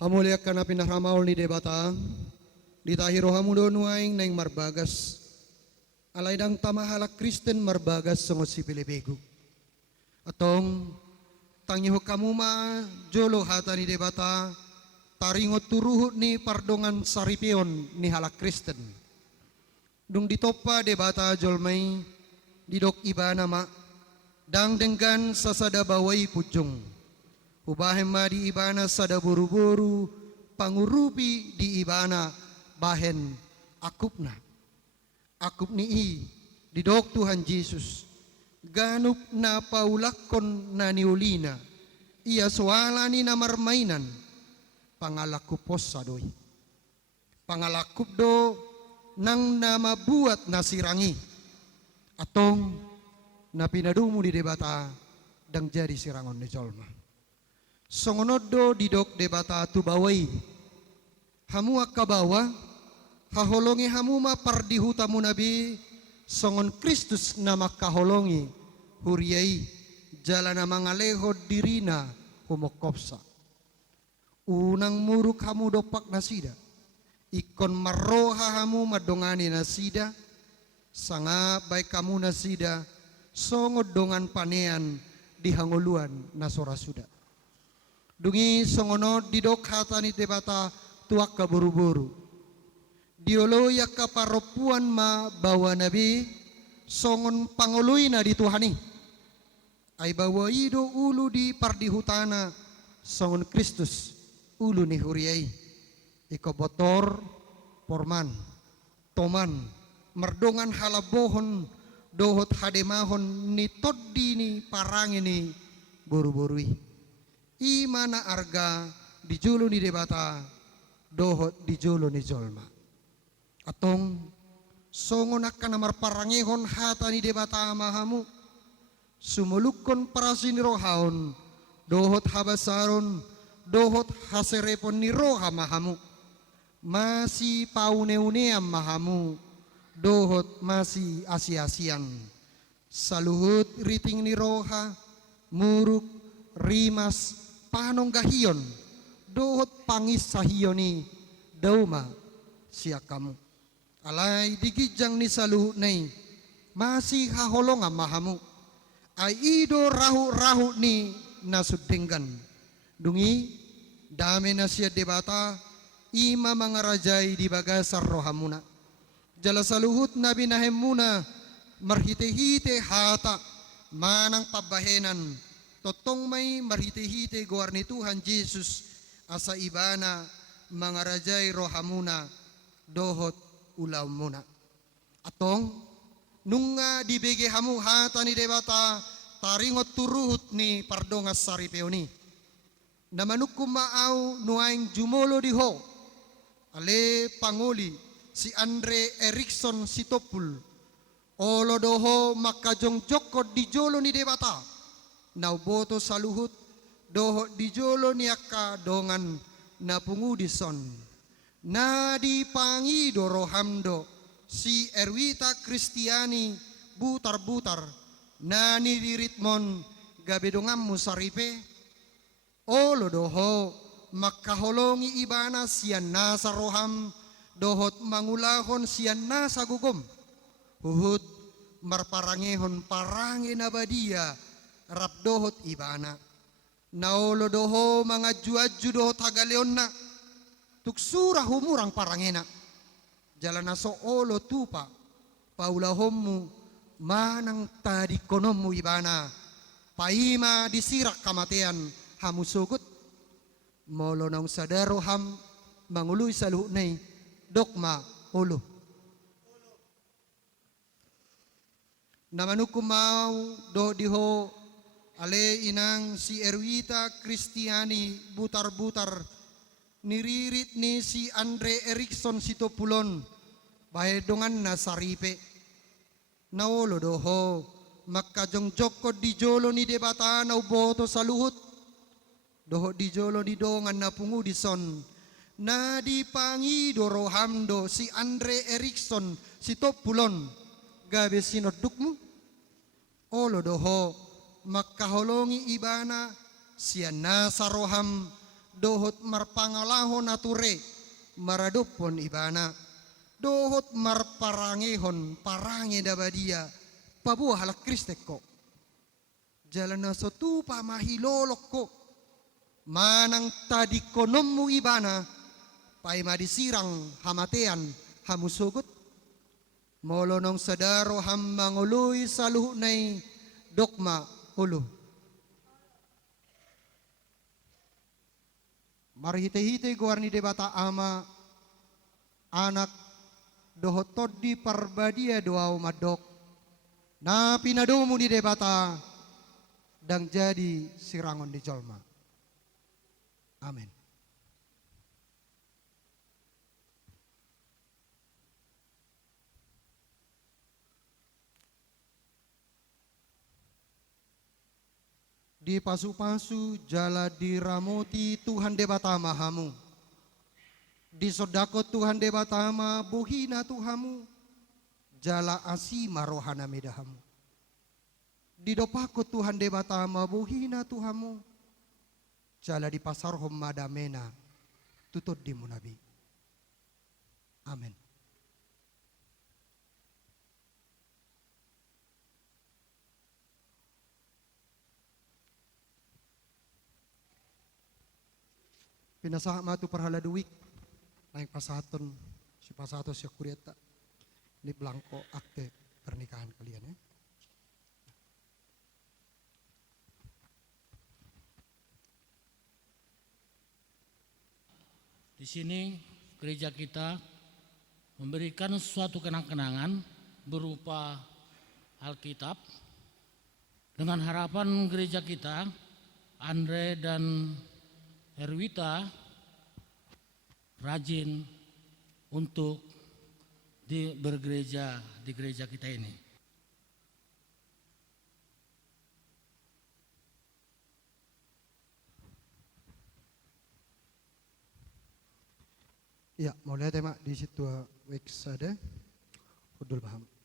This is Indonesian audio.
Hamulia kana pinaramaol ni debata, ditahiro hamudo nuaing naing marbagas, alaydang tamahalak Kristen marbagas songo si Pilipego. Atong tangiho kamuma jolo hata ni debata, taringot turuhut ni pardongan saripion ni halak Kristen. Dung ditopa debata jolmay, didok iba nama, dang denggan sasada baway pujung. Ubahem ma di ibana sada buru-buru, pangurupi di ibana bahen akupna. Akup ni didok Tuhan Yesus. Ganup na paulakon na niulina, ia suala ni na marmainan, pangalakupos sadoy. Pangalakup do nang namabuat na sirangi, atong na pinadumo di debata dang jadi sirangon ni jolma. Songonodo didok debata tubaway, hamu akabawa, haholongi hamuma pardihutamu nabi, songon Kristus na makaholongi, huriyay, jala na mangalehod dirina humokopsa. Unang muruk hamu dopak nasida, ikon maroha hamu madongani nasida, sanga baik kamu nasida, songod dongan panean di hangoluan nasora suda. Dungi songono didok hata ni debata tuak ka buru-buru. Diolo ya kaparopuan ma bawa nabi songon pangului na di Tuhani. Ay bawa ido ulu di pardihutana songon Kristus ulu ni huriyay. Iko botor porman toman merdongan halabohon dohot hademahon ni toddi ni parangi ni buru-burui. Imana arga dijulo ni debata dohot dijulo ni jolma. Atong songon akan namar parangehon hata ni debata mahamu sumulukon parasin rohaon dohot habasaron dohot haserepon ni roha mahamu masih pauneuneam mahamu dohot masih asi-asian saluhut riting ni roha muruk rimas panong gahiyon dohot pangis sahiyoni dauma siya kamu alay digijang ni saluhut nay masih haholong mahamu ay ido rahu-rahu ni nasudenggan dungi dami na siya debata ima mga rajay di bagasar rohamuna jala saluhut na binahem muna marhite-hite hata manang pabahenan totong may marhite-hite guar ni Tuhan Yesus asa ibana mga rajay rohamuna dohot ulaw muna. Atong nung dibege hamu hata ni debata taringot turuhut ni pardongas saripeoni. Namanuk kumaaw nuaing jumolo diho ale panguli si Andre Erikson Sitopul olo doho makajong jokot di jolo ni debata nauboto saluhut doho di jolo ni akka dongan na pungudison na dipangi dorohamdo si Erwita Kristiani butar-butar na nidiritmon gabedongam musaripe olo doho makaholongi ibana siyan nasa roham dohot mangulahon siyan nasa gugom huhut marparangehon parange na badia rap dohot ibana naolo doho mga juaju dohot hagaleon na tuksura humurang parangena jalan naso olo tupa paulahommu manang tadi konommu ibana paima disirak kamatean hamu sugut molo nang sadaro ham mangului saluh nay dokma olo namanukum mau do diho ale inang si Erwita Kristiani butar-butar niririt ni si Andre Erikson Sitopulon bahedongan na saripe naolo doho makajong joko di jolo ni debata na uboto saluhut doho di jolo ni dongan na pungudison na dipangi dorohamdo si Andre Erikson Sitopulon gabe sinodukmu olo doho makaholongi ibana siya nasa roham dohot marpangalaho nature maradupon ibana dohot marparangehon parange dabadia pabuah halak kristek ko jalan sotu pamahilolok ko manang tadi konommu ibana pai madisirang hamatean hamusugut molonong sadaro hammangului saluh nai dokma hulu marhite-hite guarni debata ama anak dohotod di parbadia doau madok na pinadomu di debata dang jadi sirangon di jolma. Amin. Di pasu-pasu jala diramoti Tuhan debatama hamu. Di sodako Tuhan debatama buhina Tuhamu. Jala asima rohana medahamu. Di dopako Tuhan debatama buhina Tuhamu. Jala di pasar madamena tutut di munabi. Amin. Pinasaha matu parhala duwik naik pasaton si pasato si kurieta ini belangko akte pernikahan kalian ya. Di sini gereja kita memberikan suatu kenang-kenangan berupa Alkitab dengan harapan gereja kita Andre dan Erwita rajin untuk bergereja di gereja kita ini. Ya, mulai tema di situ weks ada. Udul paham.